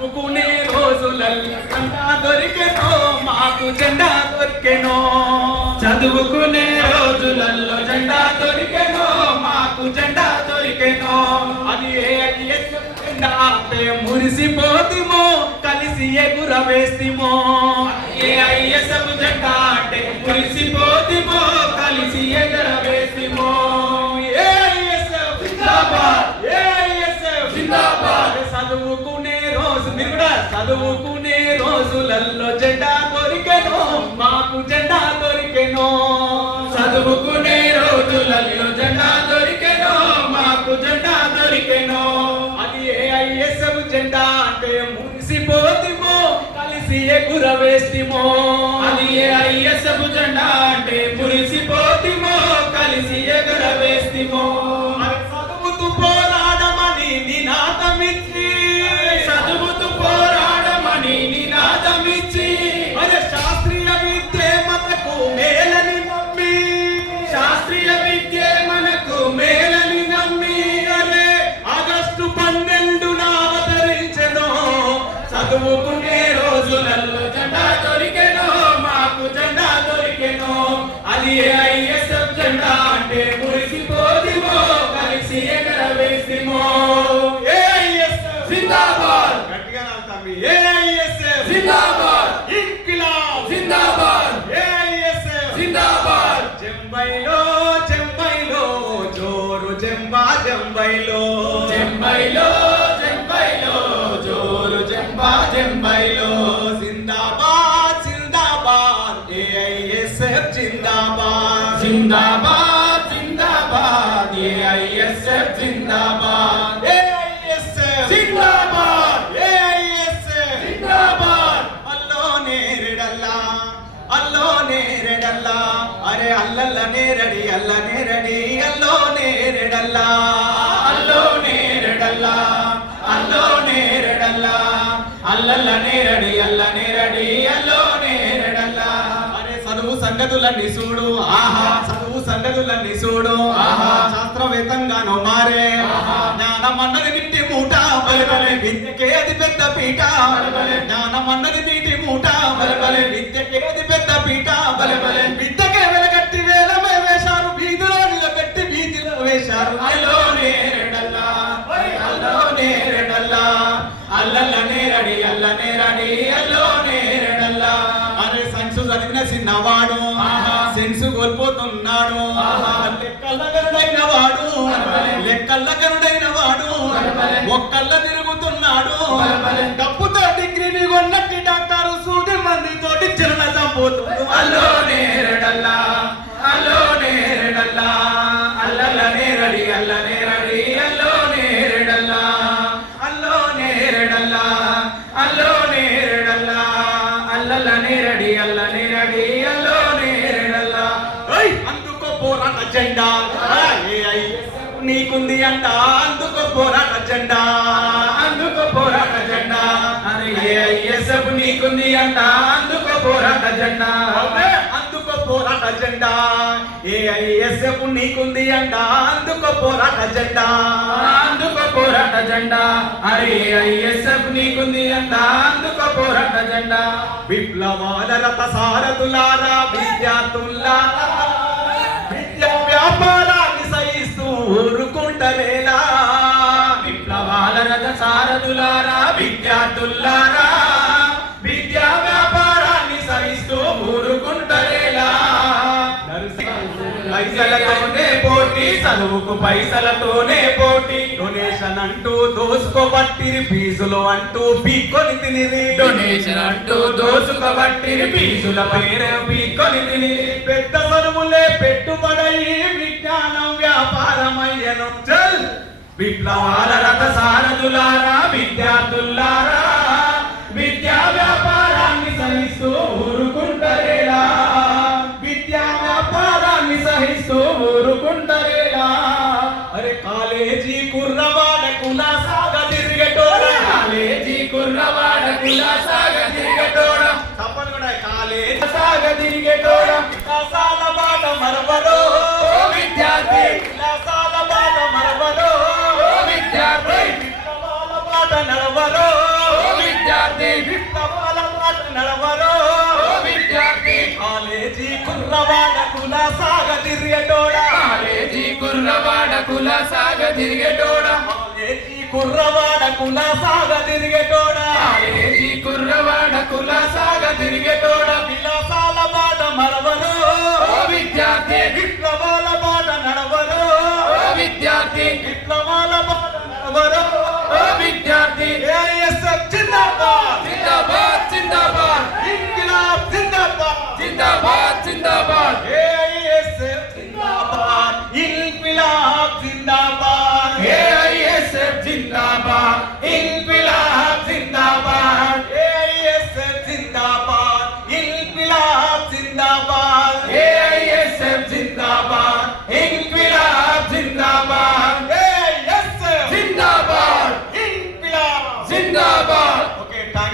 చదువుకునే రోజులల్లో జెండా దొరికెనో మాకు జెండా దొరికెనో. చదువుకునే రోజులల్లో జెండా దొరికెనో మాకు జెండా దొరికెనో. అది AIS జెండా అంటే మురిసిపోతిమో కలిసి ఎగురవేస్తిమో. AIS జెండా అంటే మురిసిపోతిమో కలిసి ఎగురవేస్తిమో. AIS జిందాబాద్, AIS జిందాబాద్. చదువుకునే రోజు మీరు కూడా చదువుకునే రోజులల్లో జెండా దొరికెనో మాకు జెండా దొరికెనో. చదువుకునే రోజులల్లో జెండా దొరికెనో మాకు జెండా దొరికెనో. అది AIS జెండా అంటే మురిసిపోతిమో కలిసి ఎగురవేస్తిమో. అది AIS జెండా అంటే మురిసిపోతిమో కలిసి ఎగురవేస్తిమో. చదువుతూ పోరాడమని నినాదమిచ్చి, చదువుతూ పోరాడమని నినాదమిచ్చి, అదే శాస్త్రీయ విద్య మనకు మేలని నమ్మి, శాస్త్రీయ విద్య మనకు మేలని నమ్మి, అదే ఆగస్టు 12న అవతరించెనో. చదువుకునే రోజులలో జెండా దొరికెనో మాకు జెండా దొరికెనో. అది AIS జెండా అంటే మురిసిపోతిమో కలిసి ఎగరవేస్తిమో. AIS జిందాబాద్, గట్టిగా తమ్మి. AIS జిందాబాద్, ఇంక్విలాబ్ జిందాబాద్. AIS జిందాబాద్. జంబైలో జంబైలో జోరు జంబా జంబైలో, జంబైలో జంబైలో జోరు జంబా జంబైలో. జిందాబాద్ జిందాబాద్ AIS జిందాబాద్, జిందాబాద్ జిందాబాద్ AIS జిందాబాద్. AIS జిందాబాద్, AIS జిందాబాద్. అల్లో నేరెడల్లా, అల్లో నేరెడల్లా, అరే అల్లల్ల నేరడి అల్ల నేరడి అల్లో నేరెడల్లా, అల్లో నేరెడల్లా, అల్లో నేరెడల్లా, అల్లల్ల నేరడి అల్ల నేరడి అల్లో నేరెడల్లా. అరే చదువు సంగతులన్నీ చూడు ఆహా, చదువు సంగతులన్నీ చూడు ఆహా. శాస్త్రవేత్తంగాను మారే జ్ఞానమన్నది నింటి మూట బలబలే, విద్యకే అది పెద్ద పీట బలబలే. జ్ఞానమన్నది నీటి మూట బలబలే, విద్యకే అది పెద్ద పీట బలబలే. విద్యకే వెలగట్టి వేలమే వేశారు, వీధిలో నిలబెట్టి వీధిలో వేశారు. అల్లో నేరెడల్లా, అల్లో నేరెడల్లా, అల్లల్ల నేరడి అల్ల నేరడి అల్లో నేరెడల్లా. అరే సైన్స్ చదివిన చిన్నవాడు సెన్స్ కోల్పోతున్నాడు, లెక్కల్ల గరుడైన వాడు, లెక్కల్ల గరుడైన వాడు ఒక్కల్ల తిరుగుతున్నాడు. డబ్బుతో డిగ్రీని కొన్నట్టి డాక్టర్ సూది మంది తోటి చిరణ సంపోతుంది. అల్లో నేరెడల్లా, అల్లో నేరెడల్లా, అల్లల్ల నేరడి అల్ల నేరడి అల్లో నేరెడల్లా, అల్లో నేరెడల్లా, అల్లో నేరెడల్లా, అల్లల్ల నేరడి అల్ల నేరడి అల్లో నేరెడల్లా. అందుకో పోరాట జెండా AIS నీకుంది అంట, అందుకో పోరాట జెండా, అందుకో పోరాట జెండా. అరే AIS నీకుంది అంట, అందుకో పోరాట జెండా, అందుకో పోరాట జెండా. AIS నీకుంది అంట, అందుకో పోరాట జెండా, అందుకో పోరాట జెండా. అరే AIS నీకుంది అంట, అందుకో పోరాట జెండా. విప్లవాల రథ సారథులారా విద్యార్థులారా, విద్యా వ్యాపారాన్ని సహిస్తూ ఊరుకుంటలేలా. విప్లవాల రథ సారథులారా విద్యార్థులారా, విద్యా వ్యాపారాన్ని సహిస్తూ ఊరుకుంటలేలా. పైసలతోనే పోటీ, చదువుకు పైసలతోనే పోటీ. డొనేషన్ అంటూ దోసుకోబట్టిరి ఫీజులు అంటూ పీక్కొని తినిరి, డొనేషన్ అంటూ దోసుకోబట్టిరి ఫీజుల పేరే పీక్కొని తినిరి. పెద్ద చదువులే పెట్టుబడయి విజ్ఞానం వ్యాపారమయ్యను. చల్ విప్లవాల రథ సారథులారా విద్యార్థులారా, విద్యా వ్యాపారాన్ని సహిస్తూ ఊరుకుంటలేలా, విద్యా వ్యాపారాన్ని సహిస్తూ ఊరుకుంటలేలా. అరే కాలేజీ కుర్రవాడ కులాసాగ తిరిగేటోడ, కాలేజీ కుర్రవాడ కులాసాగ తిరిగేటోడ. తప్పని కూడా కాలేజీ సాగ తిరిగేటోడ. కసాల బాట మరవరో విద్యార్థి, కసాల బాట మరవరో విద్యార్థి, విప్లవాల బాట నడవరో కుర్రవాడ కుల సాగ తిరిగేటోడ కాలేజీ కుర్రవాడ కుల సాగ తిరిగేటోడ కాలేజీ కుర్రవాడ కుల సాగ తిరిగేటోడ విలాసాల బాట మరవరు ఓ విద్యార్థి విప్లవాల బాట నడవరు ఓ విద్యార్థి విప్లవాల బాట నడవరు ఓ విద్యార్థి